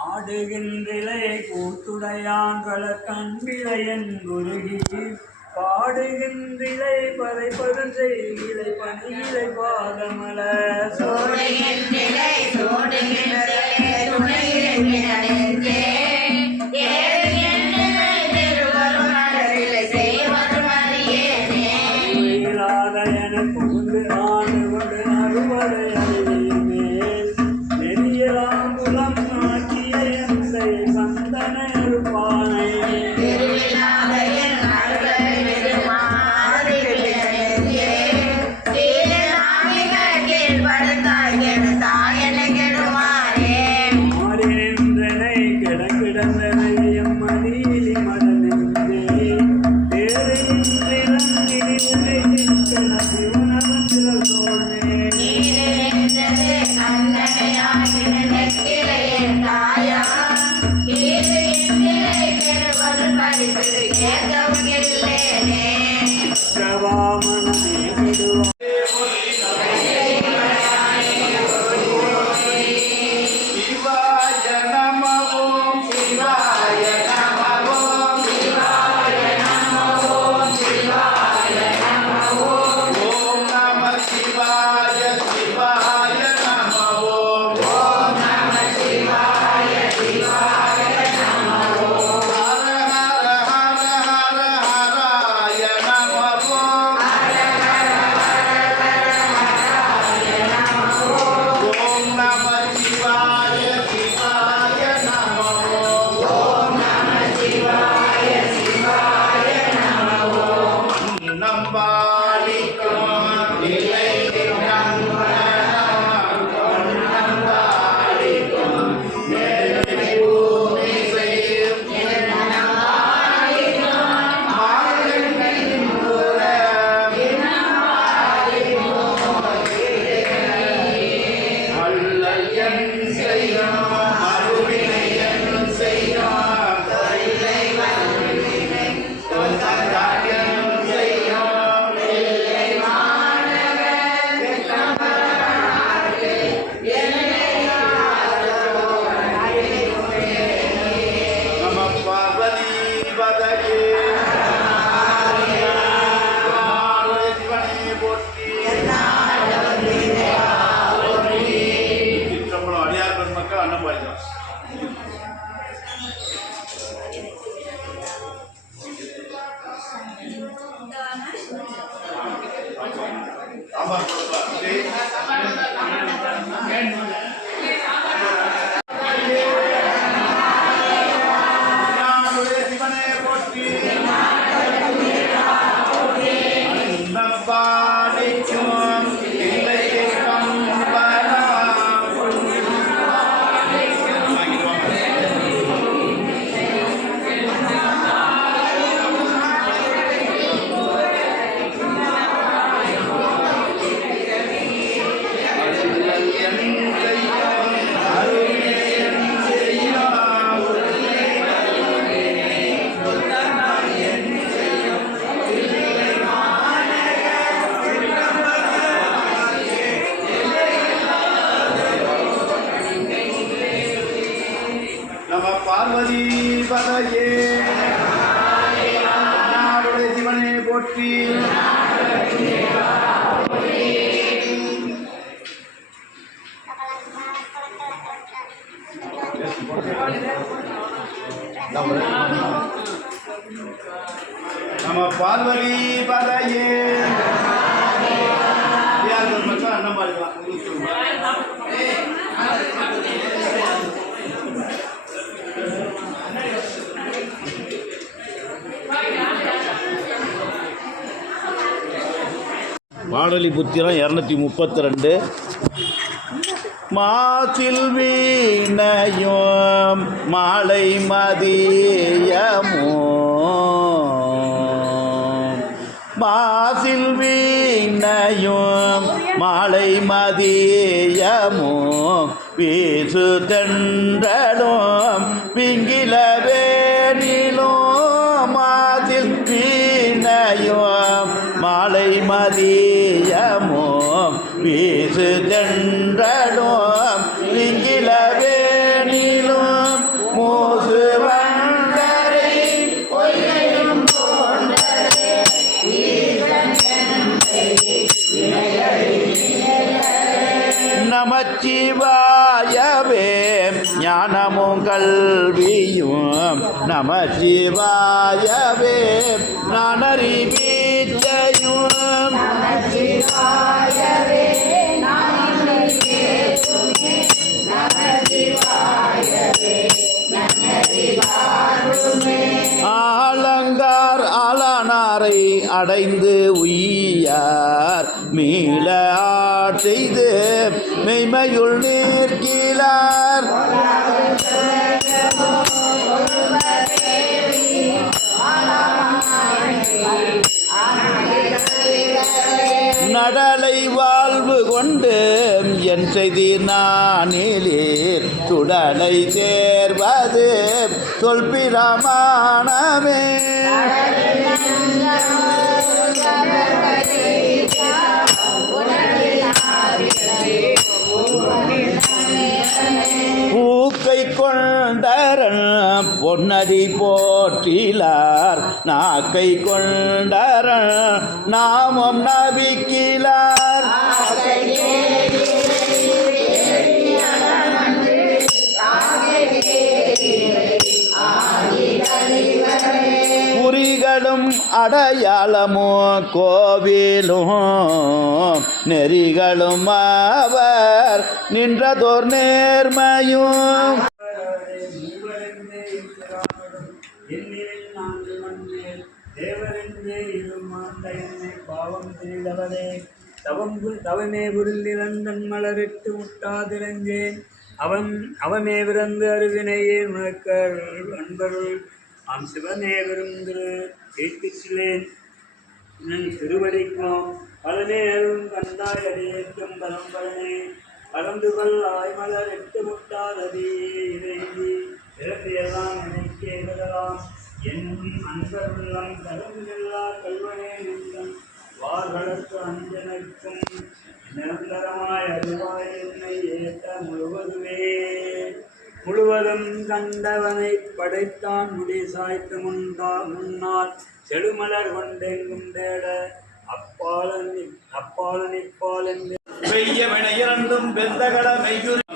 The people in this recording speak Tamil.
ஆடுகின்றிலை கூத்துடையான்கள கண்பிளையன் குருகி பாடுகின்றிலை பதைப்பதன் செய்கிலை பணிகிலை பாதமல சோடுகின்றிலை புகுந்து ஆண்டு கொண்டு அறுவடை அறிவியல் நெறியலாம்புலம் ஆக்கிய எந்தை சந்தன இருப்பானை மாறினின்றனை கிடக்கிடந்தனை எம்மதியிலி மடனென்றே பார்வதி பதையே நாடுடைய சிவனே போற்றி. நம்ம பார்வதி பதையே அண்ணன் பாருக்கலாம். பாடலிபுத்திரம் 232. மாசில் வீணையும் மாலை மதியமும் மாசில் வீணையும் மாலை மதியமும் வீசு தென்றலும் பிங்கில வேணிலும் மாசில் வீணையும் மாலை மதியமும் வீசு தென்றலும் பிங்கில சிவாயவே ஞானமும் கல்வியும் நம சிவாயவே நானறி வீச்சையும் சிவாயவே நாமமே துமே நம சிவாயவே நன்னறி வாழுமே ஆலங்கார் ஆளானாரை அடைந்து உய்யார் மீள செய்து மெய்மையுள் நீர்கீழார் நடலை வாழ்வு கொண்டு என் செய்தி நானிலீர் சுடலை சேர்வது சொல் பிரமாணமே பூக்கை கொண்டரன் பொன்னடி போற்றிலார் நாக்கை கொண்டரன் நாமம் நபிக்கிலார் குறிகளும் அடையாளமோ கோவிலும் நெறிகளும் அவர் நின்றதோர் நேர்மையும் மூவரென்றே இருக்கிறார்களும் என்னில் நான்கு மண்ணில் தேவரென்றே இருமாண்ட என்னை பாவம் செய்தவரே தவமே புரிந்திரந்தன் மலரிட்டு முட்டாதிரஞ்சேன் அவமே பிறந்து அருவினையே உனக்கர் அன்பருள் ஆம் சிவனே விருந்திரு கேட்கிச்சிலேன் நன் திருவடிக்கும் பலனே அருள் கண்டாய் அடியேற்கும் பரம்பரனே பரந்துகள் ஆய்மலர் எட்டு முட்டாததியே இறைந்தி பிறப்பியெல்லாம் நினைக்கே விடலாம் என்னும் அன்பருள்ளம் கலந்துல்லா கல்வனே நின்றன் வார்களுக்கு அஞ்சனக்கும் நிரந்தரமாய் அறிவாய் என்னை ஏற்ற முழுவதும் கண்டவனை படைத்தான் முடி சாய்த்து முன்னால் செடுமலர் கொண்டெங்கும் தேட அப்பாலன் இப்பாலன் வெய்ய வினை இரண்டும் வெந்தகட மெய்யுரி